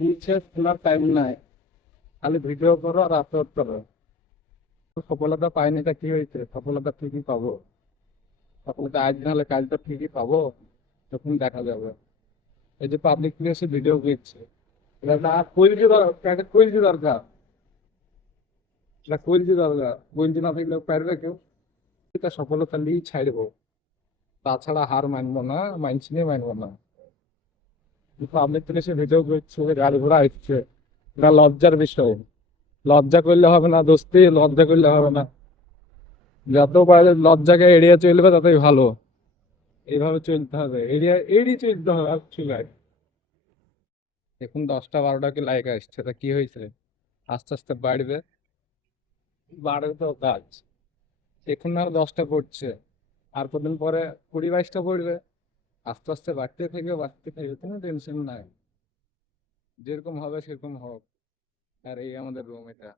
দিচ্ছে, শোনার টাইম নাই, খালি ভিডিও করো আর আপলোড করো। তো সফলতা পাইনি, এটা কি হয়েছে? সফলতা ঠিকই পাবো। সফলতা আজ না হলে কাল তো ঠিকই পাবো, তখন দেখা যাবে। এই যে পাবলিক প্লেসে ভিডিও দিচ্ছে, এটা না কইলজি দরকার, এটা কইলজি দরকার, এটা কইলজি দরকার। কইলজি না থাকলে পারবে কেউ? এটা সফলতা নিয়েই ছাড়বো, তাছাড়া হার মানবো না, মানছি নিয়ে মানবো না। পাবলিক প্লেসে ভিডিও করছে, গাড়ি ঘোড়া হচ্ছে, এটা লজ্জার বিষয়। লজ্জা করলে হবে না দোস্তি, লজ্জা করলে হবে না। যত পারে লজ্জাকে এড়িয়ে চলবে ততই ভালো। এইভাবে চলতে হবে, এড়িয়ে চলতে হবে, আর কিছু নাই। এখন 10টা 12টা কি লাইক আসছে, তা কি হয়েছে? আস্তে আস্তে বাড়বে, বাড়বে তো কাজ। এখন আর 10টা পড়ছে, আর কদিন পরে 20 22টা পড়বে। আস্তে আস্তে বাড়তে থাকবে, কোনো টেনশন নাই। যেরকম হবে সেরকম হোক। আর এই আমাদের রুম এটা।